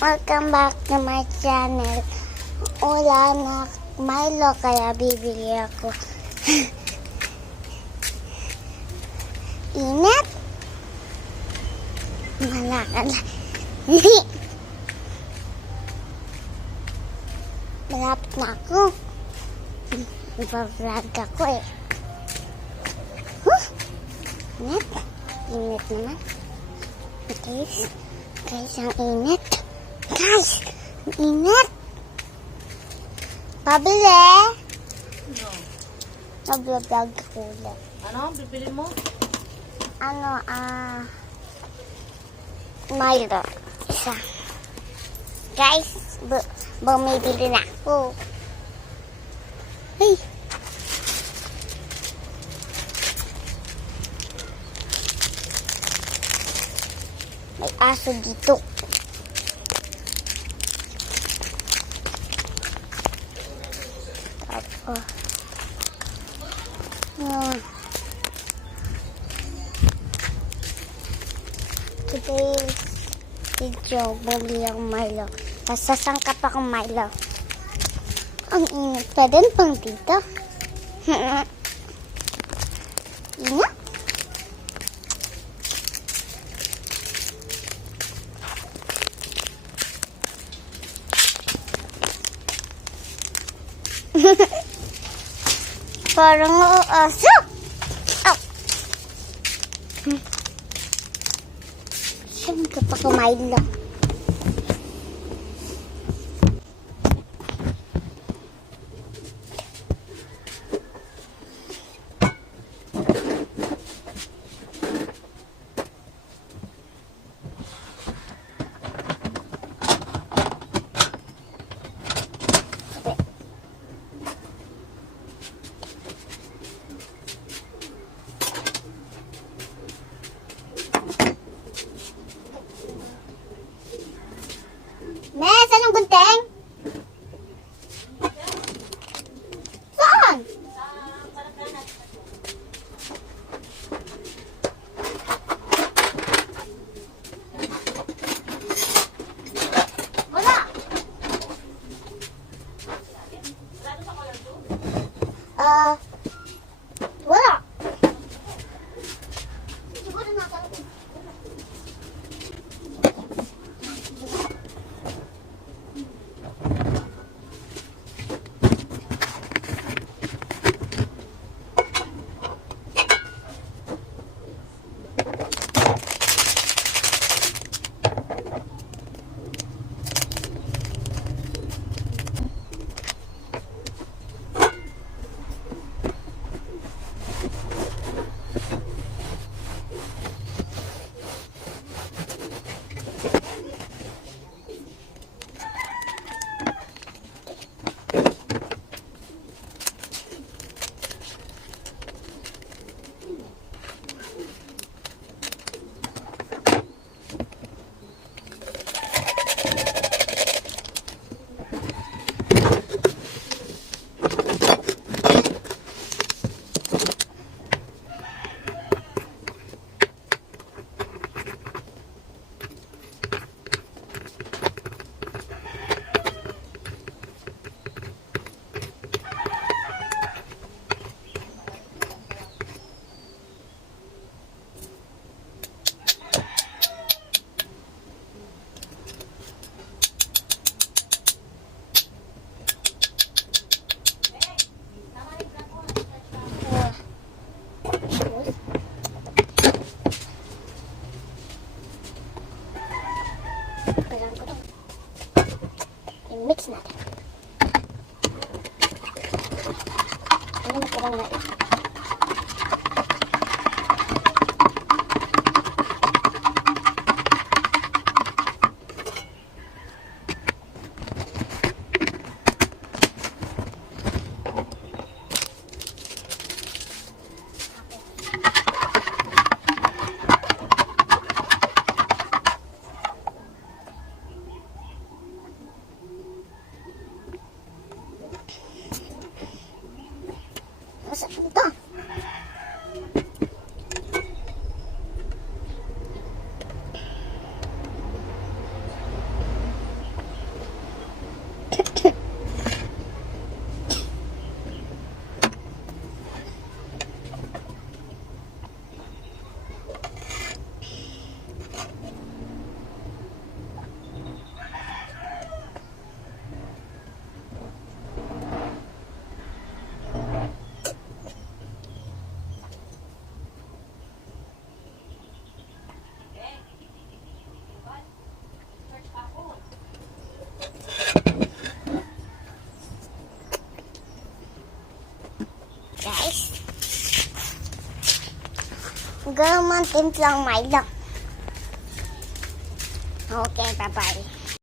Welcome back to my channel. Wala na milo kaya bibili ako. Init. Malakad. Malapit na ako. Iba-vlog ako eh. Init. Init naman. Guys, ang init. Guys, ang init. Pabili. No. Nag-vlog ako ulit. Ano? Bibili mo? Milo. Isa. Guys, bumibili na ako. Hey. May aso dito. Tapos. Today's video, bumili akong Milo. Tapos sasangkap akong Milo. Ang init pa din pang dito. Init? Parang aso. Oh. Siyempre pa kumain lang. Mes, anong gunting? Saan? Wala. Wala. Siguro nasa akin. I-mix natin. Ano magkarang na ito? Masarap ito. guys. Gaman timplang Milo. Okay, bye-bye.